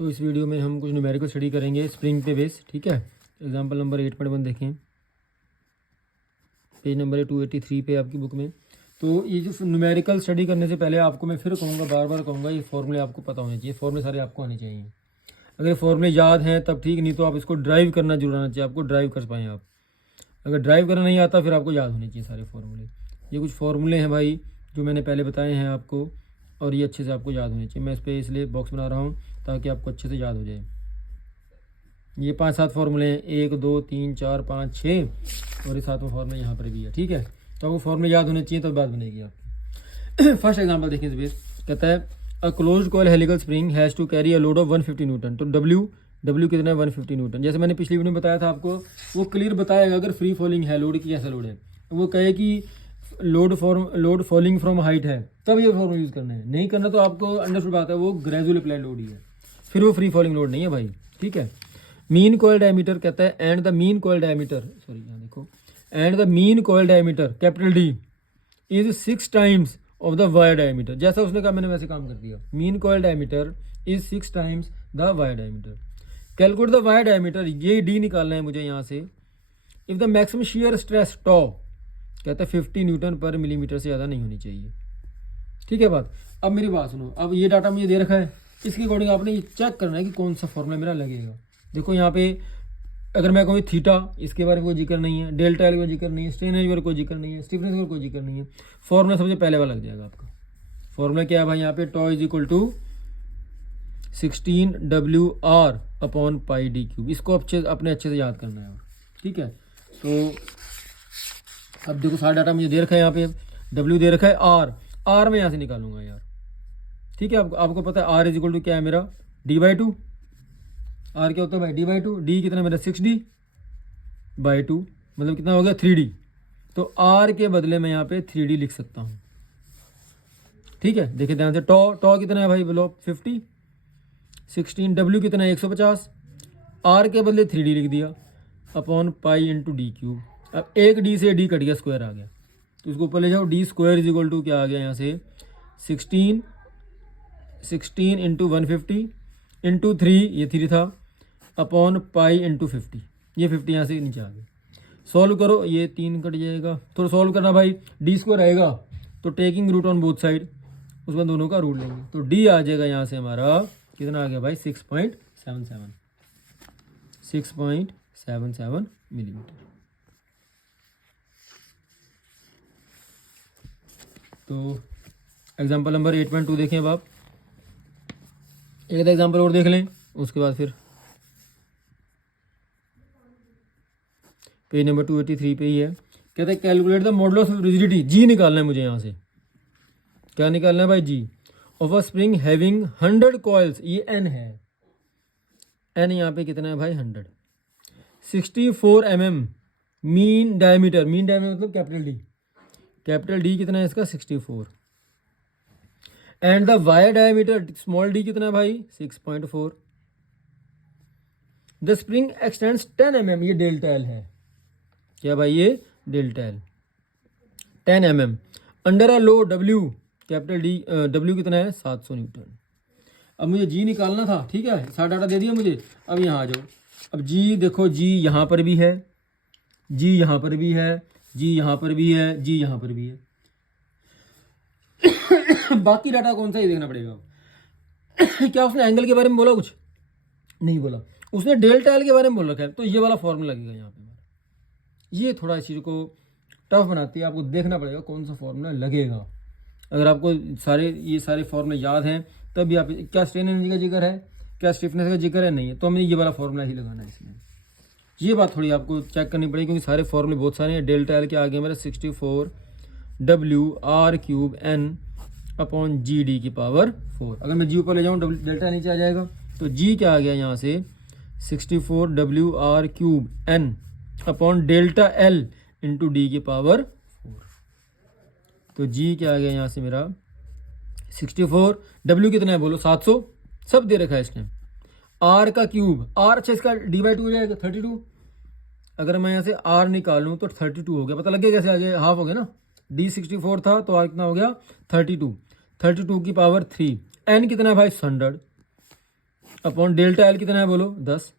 तो इस वीडियो में हम कुछ न्यूमेरिकल स्टडी करेंगे स्प्रिंग पे बेस, ठीक है। एग्जांपल नंबर 8.1 देखें, पेज नंबर 283 पे आपकी बुक में। तो ये जो न्यूमेरिकल स्टडी करने से पहले आपको मैं फिर कहूँगा, बार बार कहूँगा, ये फॉर्मूले आपको पता होने चाहिए। फॉर्मूले सारे आपको आने चाहिए। अगर फॉर्मूले याद हैं तब ठीक, नहीं तो आप इसको ड्राइव करना जरूर आना चाहिए, आपको ड्राइव कर पाएँ आप। अगर ड्राइव करना नहीं आता फिर आपको याद होने चाहिए सारे फॉर्मूले। ये कुछ फॉर्मूले हैं भाई जो मैंने पहले बताए हैं आपको, और ये अच्छे से आपको याद होने चाहिए। मैं इस पर इसलिए बॉक्स बना रहा हूँ ताकि आपको अच्छे से याद हो जाए। ये 5-7 फॉर्मूले हैं, 1 2 3 4 5 6, और ये 7वां फॉर्मूला यहाँ पर भी है, ठीक है। तो आपको फॉर्मूले याद होने चाहिए तब बात बनेगी आपकी। फर्स्ट एग्जाम्पल देखें इस बेस, कहता है a closed coil helical spring has to carry a load of 150 newton. तो डब्ल्यू कितना है, 150 न्यूटन। जैसे मैंने पिछली वीडियो में बताया था आपको, वो क्लियर बताएगा अगर फ्री फॉलिंग है लोड की, ऐसा लोड है, वो कहे कि लोड फॉलिंग फ्रॉम हाइट है, तब ये फॉर्मूला यूज़ करना है। नहीं करना तो आपको अंडरस्टूड बात है, वो ग्रेजुअल अप्लाइड लोड ही है, फिर वो फ्री फॉलिंग लोड नहीं है भाई, ठीक है। मीन कॉइल डायमीटर कहता है and the mean coil diameter, sorry यहाँ देखो, and the mean coil diameter capital D is 6 times of the wire diameter. जैसा उसने कहा मैंने वैसे काम कर दिया। Mean coil diameter is 6 times the wire diameter. Calculate the wire diameter, ये डी निकालना है मुझे यहाँ से। If the maximum shear stress tau, कहता है 50 न्यूटन पर मिलीमीटर से ज़्यादा नहीं होनी चाहिए, ठीक है बात। अब मेरी बात सुनो, अब ये डाटा मुझे दे रखा है, इसके अकॉर्डिंग आपने ये चेक करना है कि कौन सा फॉर्मूला मेरा लगेगा। देखो यहाँ पे अगर मैं कहूँ थीटा, इसके बारे में कोई जिक्र नहीं है, डेल्टा एल का जिक्र नहीं है, स्ट्रेन एज का कोई जिक्र नहीं है, स्टिफनेस का कोई जिक्र नहीं है। फॉर्मूला सबसे पहले वाला लग जाएगा आपका। फॉर्मूला क्या है भाई, यहाँ पे tau is equal to 16 WR upon pi D cube. इसको अपने अच्छे से याद करना है, ठीक है। तो अब देखो सारा डाटा मुझे दे रखा है, यहाँ पे W दे रखा है, R मैं यहाँ से निकालूंगा यार, ठीक है। आपको पता है R इज इक्वल टू क्या है मेरा, D/2। R क्या होता है भाई, D/2। D कितना मेरा 6D/2, मतलब कितना हो गया 3D। तो R के बदले में यहाँ पे 3D लिख सकता हूँ, ठीक है। देखिए ध्यान से, टॉ कितना है भाई, बोलो 50, 16, W कितना है 150, R के बदले 3D लिख दिया, upon pi into D cube. अब एक डी से डी कट गया, स्क्वायर आ गया, तो इसको ऊपर ले जाओ। D square is equal to क्या आ गया यहाँ से, 16 इंटू 150 इंटू 3, ये 3 था, अपॉन पाई इंटू 50, ये 50 यहाँ से नीचे आ गया। सॉल्व करो, ये 3 कट जाएगा, थोड़ा सॉल्व करना भाई। डी स्क्वायर आएगा तो taking root on both side, उसमें दोनों का रूट लेंगे, तो डी आ जाएगा यहाँ से हमारा कितना आ गया भाई, 6.77 मिलीमीटर। तो एग्जाम्पल नंबर 8.2 देखें। अब आप एक एग्जाम्पल और देख लें, उसके बाद फिर पेज नंबर 283 पे ही है। कहते हैं calculate the modulus of rigidity, G निकालना है मुझे यहाँ से। क्या निकालना है भाई, G of a spring having 100 coils, ये एन है, एन यहाँ पे कितना है भाई 100, 64 mm mean diameter, mean diameter मतलब कैपिटल डी कितना है इसका 64, and the wire diameter small D कितना है भाई 6.4। द स्प्रिंग एक्सटेंड्स 10 mm, ये डेल्टा एल है, क्या भाई ये delta L 10 mm under a low W, capital D W कितना है 700 न्यूटन। अब मुझे जी निकालना था, ठीक है, सारा डाटा दे दिया मुझे। अब यहाँ आ जाओ, अब जी देखो, जी यहाँ पर भी है, जी यहाँ पर भी है, जी यहाँ पर भी है, जी यहाँ पर भी है। बाकी डाटा कौन सा, ये देखना पड़ेगा। क्या उसने एंगल के बारे में बोला, कुछ नहीं बोला, उसने डेल्टा एल के बारे में बोल रखा है, तो ये वाला फॉर्मूला लगेगा यहाँ पे। ये थोड़ा इस चीज़ को टफ बनाती है, आपको देखना पड़ेगा कौन सा फॉर्मूला लगेगा। अगर आपको ये सारे फॉर्मूले याद हैं तब भी आप, क्या स्ट्रेन एनर्जी का जिक्र है, क्या स्टिफनेस का जिक्र है, नहीं है, तो हमें ये वाला फॉर्मूला ही लगाना है इसमें। ये बात थोड़ी आपको चेक करनी पड़ेगी, क्योंकि सारे फॉर्मूले बहुत सारे हैं। डेल्टा एल के आगे मेरा 64 WR³ अपॉन GD की पावर 4। अगर मैं जी ऊपर ले जाऊँ डेल्टा नीचे आ जाएगा, तो जी क्या आ गया यहाँ से 64 WR³ upon delta L into D की पावर 4। तो जी क्या आ गया यहाँ से मेरा 64, W कितना है बोलो 700, सब दे रखा है इसने। R का क्यूब, R अच्छा इसका D/2 हो जाएगा 32। अगर मैं यहाँ से R निकालूँ तो 32 हो गया, पता लग गया कैसे आगे, हाफ हो गया ना। D 64 था तो R कितना हो गया 32 की पावर 3। N कितना है भाई 100, अपॉन डेल्टा एल कितना है बोलो 10,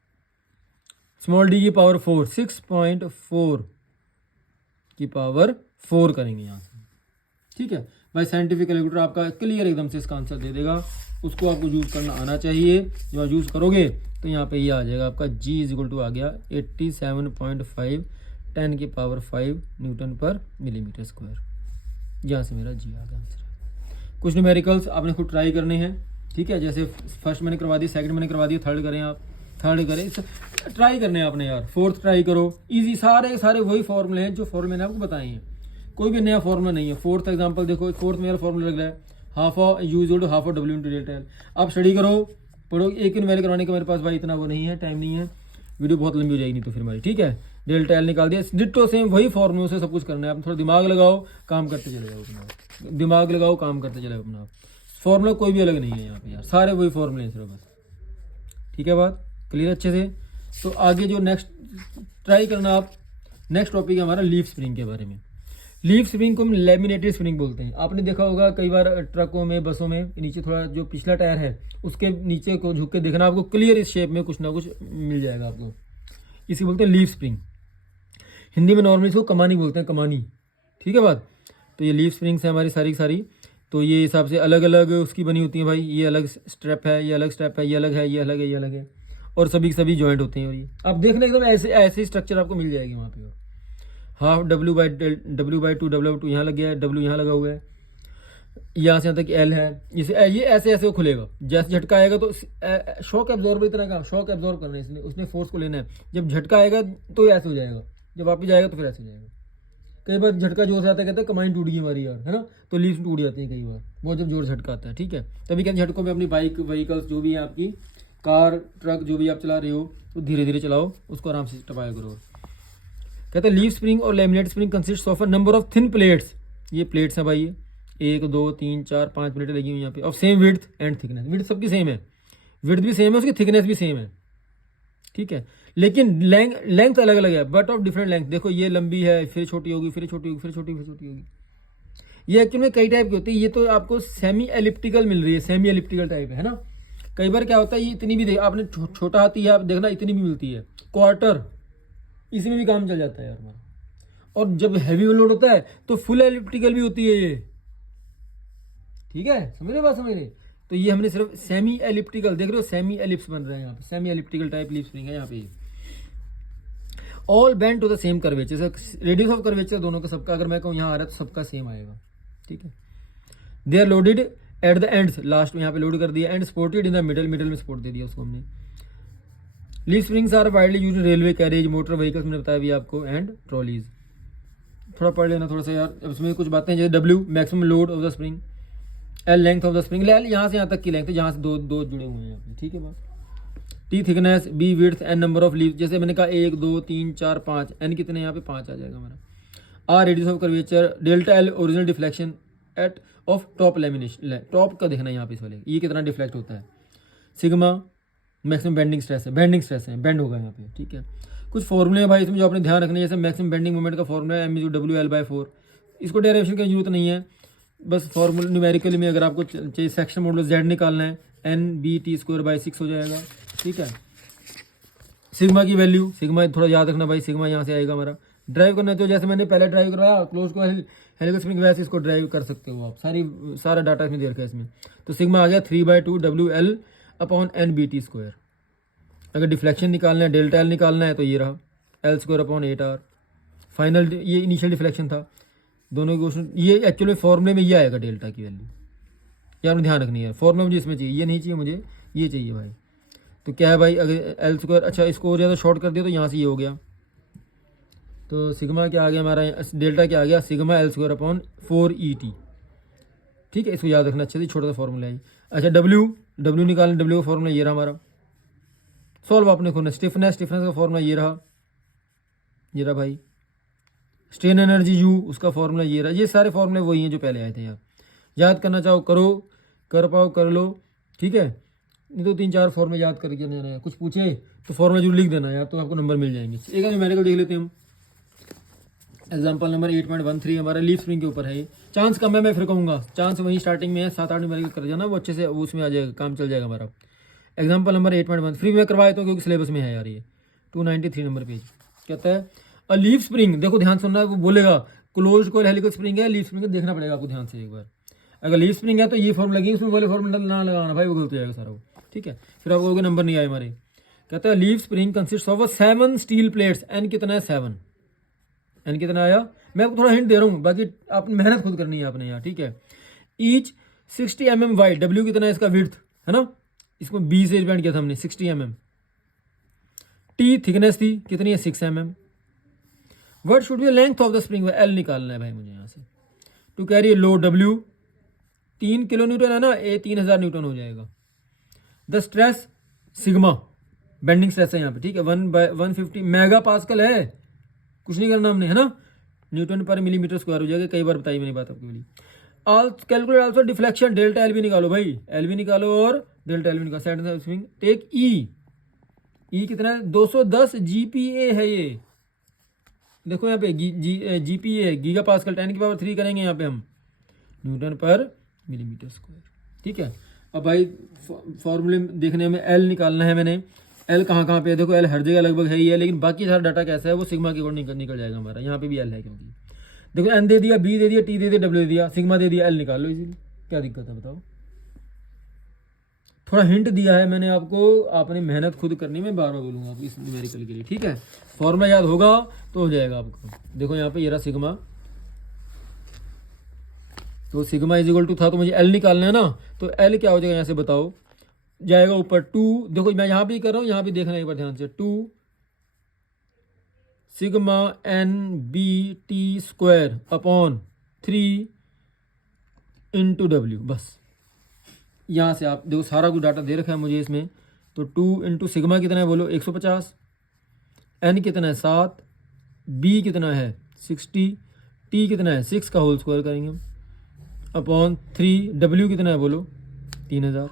स्मॉल डी की पावर 4, 6.4 की पावर 4 करेंगे यहाँ से, ठीक है भाई। साइंटिफिक कैलकुलेटर आपका क्लियर एकदम से इसका आंसर दे देगा, उसको आपको यूज़ करना आना चाहिए। जब आप यूज़ करोगे तो यहाँ पे ये आ जाएगा आपका G इज इक्वल टू आ गया 87.5 10 की पावर 5 न्यूटन पर मिलीमीटर स्क्वायर, यहाँ से मेरा G आ गया आंसर। कुछ न्यूमेरिकल्स आपने खुद ट्राई करने हैं, ठीक है। जैसे फर्स्ट मैंने करवा दी, सेकंड मैंने करवा दिया, थर्ड करें आप, थर्ड करें, ट्राई करने हैं आपने यार, फोर्थ ट्राई करो। इजी सारे सारे वही फॉर्मूले हैं जो फॉर्मूले मैंने आपको बताए हैं, कोई भी नया फॉर्मूला नहीं है। फोर्थ एग्जांपल देखो, फोर्थ मेरा फॉर्मूला लग रहा है half of U equal to half of W into delta L. आप स्टडी करो, पढ़ो, एक न्यूमेरिकल करवाने का मेरे पास भाई इतना वो नहीं है, टाइम नहीं है, वीडियो बहुत लंबी हो जाएगी नहीं तो फिर हमारी, ठीक है। डेल्टा एल निकाल दिया, डिट्टो सेम वही फॉर्मूले से सब कुछ करना है। आप थोड़ा दिमाग लगाओ, काम करते चले जाओ अपना, दिमाग लगाओ, काम करते चले जाओ अपना। फॉर्मूला कोई भी अलग नहीं है यहाँ पे यार, सारे वही फॉर्मूले हैं सिर्फ बस, ठीक है। बात क्लियर अच्छे से। तो आगे जो नेक्स्ट ट्राई करना आप, नेक्स्ट टॉपिक है हमारा लीफ स्प्रिंग के बारे में। लीफ स्प्रिंग को हम लैमिनेटेड स्प्रिंग बोलते हैं। आपने देखा होगा कई बार ट्रकों में, बसों में, नीचे थोड़ा जो पिछला टायर है उसके नीचे को झुक के देखना, आपको क्लियर इस शेप में कुछ ना कुछ मिल जाएगा आपको, इसी बोलते हैं लीफ स्प्रिंग। हिंदी में नॉर्मली इसको कमानी बोलते हैं, कमानी, ठीक है बात। तो ये लीफ स्प्रिंग्स है हमारी सारी की सारी। तो ये हिसाब से अलग अलग उसकी बनी होती है भाई, ये अलग स्ट्रैप है, ये अलग स्ट्रैप है, ये अलग है, ये अलग है, ये अलग है, और सभी सभी जॉइंट होते हैं। और ये आप देखना एकदम ऐसे ऐसे स्ट्रक्चर आपको मिल जाएगी वहाँ पे। Half W by two, W यहाँ लग गया है, डब्ल्यू यहाँ लगा हुआ है, यहाँ से यहाँ तक एल है, इसे ये ऐसे ऐसे खुलेगा। जैसे झटका आएगा तो शॉक एब्जॉर्बर इतना का शॉक एब्जॉर्ब करना है इसने, उसने फोर्स को लेना है। जब झटका आएगा तो ऐसे हो जाएगा, जब वापस जाएगा तो फिर ऐसे हो जाएगा। कई बार झटका जोर से आता है, कहते हैं कमाइन टूट गई हमारी यार, है ना, तो लीफ टूट जाती है कई बार, बहुत जब जोर झटका आता है, ठीक है। तभी कहते हैं झटकों में अपनी बाइक, व्हीकल्स जो भी है आपकी, कार, ट्रक जो भी आप चला रहे हो, तो धीरे धीरे चलाओ, उसको आराम से टपाया करो। कहते हैं लीफ स्प्रिंग और laminate spring consist of a number of thin plates. ये प्लेट्स हैं भाई, ये 1 2 3 4 5 प्लेटें लगी हुई यहाँ पे, of same width and thickness. Width सबकी सेम है, विड्थ भी सेम है, उसकी थिकनेस भी सेम है, ठीक है। लेकिन लेंथ अलग अलग है, बट ऑफ डिफरेंट लेंथ। देखो ये लंबी है, फिर छोटी होगी, फिर छोटी होगी, फिर छोटी, फिर छोटी होगी। ये एक्चुअली में कई टाइप की होती है। ये तो आपको सेमी एलिप्टिकल मिल रही है, सेमी एलिप्टिकल टाइप है ना। कई बार क्या होता है, ये इतनी भी आपने छोटा हाथी है, आप देखना इतनी भी मिलती है, क्वार्टर, इसमें भी काम चल जाता है यार हमारा। और जब हैवी लोड होता है तो फुल एलिप्टिकल भी होती है ये, ठीक है, समझ रहे बात, समझ रहे। तो ये हमने सिर्फ सेमी एलिप्टिकल देख रहे हो, सेमी एलिप्स बन रहे हैं यहाँ पे, semi elliptical type leaf spring है यहाँ पे। All bend to the same curvature, radius of curvature दोनों का सबका, अगर मैं कहूँ यहाँ आ रहा है तो सबका सेम आएगा, ठीक है। They are loaded at the ends, last में यहाँ पे लोड कर दिया, and supported in the middle, middle में सपोर्ट दे दिया उसको हमने। Leaf springs are widely used in railway, carriage, motor vehicles, मैंने बताया भी आपको, एंड ट्रॉलीज। थोड़ा पढ़ लेना थोड़ा सा यार, उसमें कुछ बातें जैसे W maximum load of the spring, L length of the spring, L यहाँ से यहाँ तक की लेंथ है, जहाँ से दो जुड़े हुए हैं, ठीक है बात। T thickness, B width, N number of leave, जैसे मैंने कहा 1 2 3 4 5, एन कितने यहाँ पे 5 आ जाएगा हमारा। R radius of curvature, delta L original deflection at of top lamination, top का देखना है यहाँ पे इस वाले, ये कितना डिफ्लेक्ट होता है। सिग्मा मैक्सिमम बेंडिंग स्ट्रेस है, बेंडिंग स्ट्रेस है, बेंड होगा यहाँ पे, ठीक है। कुछ फॉर्मूले हैं भाई इसमें जो आपने ध्यान रखना है, जैसे मैक्सिमम बेंडिंग मोमेंट का फॉर्मूला है M/WL/4, इसको डेरिवेशन की जरूरत नहीं है, बस फॉर्मूला न्यूमेरिकली में अगर आपको चाहिए सेक्शन मोड Z निकालना है, NBT²/6 हो जाएगा, ठीक है। सिग्मा की वैल्यू, सिग्मा थोड़ा याद रखना भाई, सिग्मा यहाँ से आएगा हमारा। ड्राइव करना तो जैसे मैंने पहले ड्राइव करवाया क्लोज को हेलिकल स्प्रिंग, वैसे इसको ड्राइव कर सकते हो आप, सारा डाटा इसमें दे रखा है इसमें। तो सिग्मा आ गया 3/2 WL/NBT²। अगर डिफ्लेक्शन निकालना है, डेल्टा एल निकालना है, तो ये रहा L²/8R। फाइनल ये इनिशियल डिफ्लेक्शन था, दोनों के क्वेश्चन, ये एक्चुअली फॉर्मूले में ये आएगा डेल्टा की वैल्यू, ये आपने ध्यान रखनी है। फॉर्मूला मुझे इसमें चाहिए, ये नहीं चाहिए मुझे, ये चाहिए भाई। तो क्या है भाई, अगर L², अच्छा इसको और ज़्यादा शॉर्ट कर दिया तो यहाँ से ये हो गया, तो सिग्मा क्या आ गया हमारा, डेल्टा क्या आ गया, सिग्मा L²/4ET, ठीक है। इसको याद रखना अच्छे से, छोटा सा फॉर्मूला है। अच्छा डब्ल्यू निकालना, डब्ल्यू का फॉर्मूला ये रहा हमारा, सॉल्व आपने खोना। स्टिफनेस का फॉर्मूला ये रहा भाई। स्ट्रेन एनर्जी U, उसका फॉर्मूला ये रहा। ये सारे फॉर्मूले वही हैं जो पहले आए थे यार, याद करना चाहो करो, कर पाओ कर लो, ठीक है। नहीं तो 3 4 फॉर्मूले याद करके जाना है, कुछ पूछे तो फॉर्मूला जरूर लिख देना यार, तो आपको नंबर मिल जाएंगे। एक न्यूमेरिकल देख लेते हैं हम। एग्जाम्पल नंबर 8.13 हमारा लीफ स्प्रिंग के ऊपर है। चांस कम है, मैं फिर कहूँगा चांस वहीं स्टार्टिंग में है, 7 8 न्यूमेरिकल कर जाना, वो अच्छे से उसमें आ जाएगा, काम चल जाएगा हमारा। एग्जाम्पल नंबर 8.1 फ्री में करवाए तो, क्योंकि सिलेबस में है यार ये 293 नंबर पेज। कहता है अ लीफ स्प्रिंग, देखो ध्यान सुनना, वो बोलेगा क्लोज कोइल हेलिकल स्प्रिंग है, लीफ स्प्रिंग देखना पड़ेगा आपको ध्यान से एक बार। अगर लीफ स्प्रिंग है तो ये फॉर्म लगेगी, उसमें वाले फॉर्म ना लगाना भाई, वो गलत हो जाएगा सारा वो, ठीक है। फिर आपको कहोगे नंबर नहीं आए हमारे। कहता है leaf spring consist of 7 steel plates, N कितना है 7, एन कितना आया, मैं आपको थोड़ा हिंट दे रहा हूँ, बाकी आप मेहनत खुद करनी है आपने यहाँ, ठीक है। ईच 60 mm वाइड, डब्ल्यू कितना है इसका विड्थ, है ना, इसको बी से रिप्रेजेंट किया था हमने 60 mm। टी थिकनेस थी कितनी है 6 mm। What should be length of the spring, L निकालना है भाई मुझे यहाँ से। टू कैरी लो, डब्ल्यू 3 किलो न्यूटन है ना, ए 3000 न्यूटन हो जाएगा। The stress sigma, bending stress है यहाँ पे, ठीक है, 1/150 मेगा पास्कल है, कुछ नहीं करना हमने, है ना, न्यूटन पर मिलीमीटर स्क्वायर हो जाएगा, कई बार बताई मैंने बात आपके लिए। Calculate also deflection, delta L भी निकालो भाई, एल भी निकालो और डेल्टा एल भी निकालो। सेट स्विंग टेक ई कितना है 210 जीपीए है ये, देखो यहाँ पे जीपीए गीगा पास्कल, 10 की पावर 3 करेंगे यहाँ पे हम, न्यूटन पर मिलीमीटर स्क्वायर, ठीक है। अब भाई फॉर्मूले देखने में एल निकालना है मैंने, एल कहाँ पे है, देखो एल हर जगह लगभग है ही है, लेकिन बाकी सारा डाटा कैसा है वो सिग्मा के अकॉर्डिंग निकल जाएगा हमारा। यहाँ पे भी एल है, क्योंकि देखो एन दे दिया, बी दे दिया, टी दे दिया, डब्ल्यू दे दिया, सिग्मा दे दिया, एल निकाल लो इजीली, क्या दिक्कत है बताओ। थोड़ा हिंट दिया है मैंने आपको, आपने मेहनत खुद करनी, मैं बार बार बोलूँगा आपको इस न्यूमेरिकल के लिए, ठीक है। फॉर्मूला याद होगा तो हो जाएगा आपको। देखो यहाँ पे ये रहा सिग्मा, तो सिग्मा इज इक्वल टू था, तो मुझे एल निकालना है ना, तो एल क्या हो जाएगा यहाँ से बताओ, जाएगा ऊपर 2, देखो मैं यहाँ भी कर रहा हूँ, यहाँ भी देखना एक बार ध्यान से, 2 sigma N B T square upon 3 into W, बस यहाँ से आप देखो सारा कुछ डाटा दे रखा है मुझे इसमें, तो 2 इंटू सिग्मा कितना है बोलो 150, एन कितना है 7, बी कितना है 60, टी कितना है 6 का होल स्क्वायर करेंगे हम, अपॉन 3, डब्ल्यू कितना है बोलो 3000,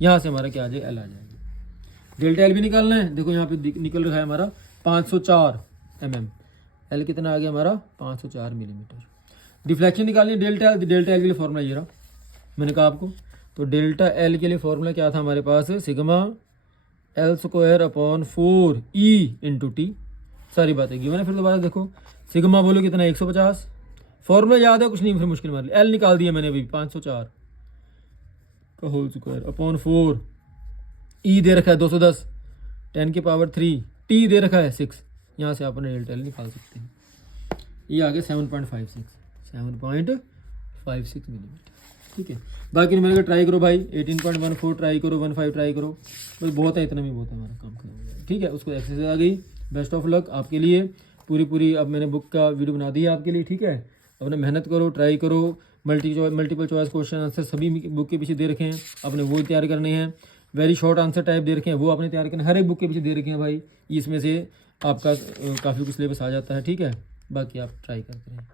यहाँ से हमारा क्या आ जाएगा एल आ जाएगा। डेल्टा एल भी निकालना है, देखो यहाँ पे निकल रहा है हमारा 504 mm, एल कितना आ गया हमारा 504 मिलीमीटर। डिफ्लेक्शन निकालनी है डेल्टा एल, डेल्टा एल के लिए फॉर्मूला ये रहा, मैंने कहा आपको, तो डेल्टा एल के लिए फॉर्मूला क्या था हमारे पास, sigma L square upon 4 E into T, सारी बातें गिवन है। फिर दोबारा देखो सिग्मा बोलो कितना 150, फॉर्मूला याद है कुछ नहीं, फिर मुश्किल मार ली, एल निकाल दिया मैंने अभी 504 का होल स्क्वायर अपॉन 4, ई दे रखा है 210, 10 की पावर 3, टी दे रखा है 6, यहाँ से अपने डेल्टा एल निकाल सकते हैं, ये आ गया 7.56 मिलीमीटर, ठीक है। बाकी नंबर ट्राई करो भाई, 18.14 ट्राई करो, 15 ट्राई करो, बस बहुत है, इतना भी बहुत है हमारा काम करना, ठीक है। उसको एक्सरसाइज आ गई, बेस्ट ऑफ लक आपके लिए, पूरी अब मैंने बुक का वीडियो बना दिया आपके लिए, ठीक है। अपने मेहनत करो, ट्राई करो, मल्टीपल चॉइस क्वेश्चन आंसर सभी बुक के पीछे दे रखे हैं, आपने वो तैयार करने हैं, वेरी शॉर्ट आंसर टाइप दे रखे हैं वो आपने तैयार करना है, हर एक बुक के पीछे दे रखे हैं भाई, इसमें से आपका काफ़ी कुछ सिलेबस आ जाता है, ठीक है। बाकी आप ट्राई करते रहें।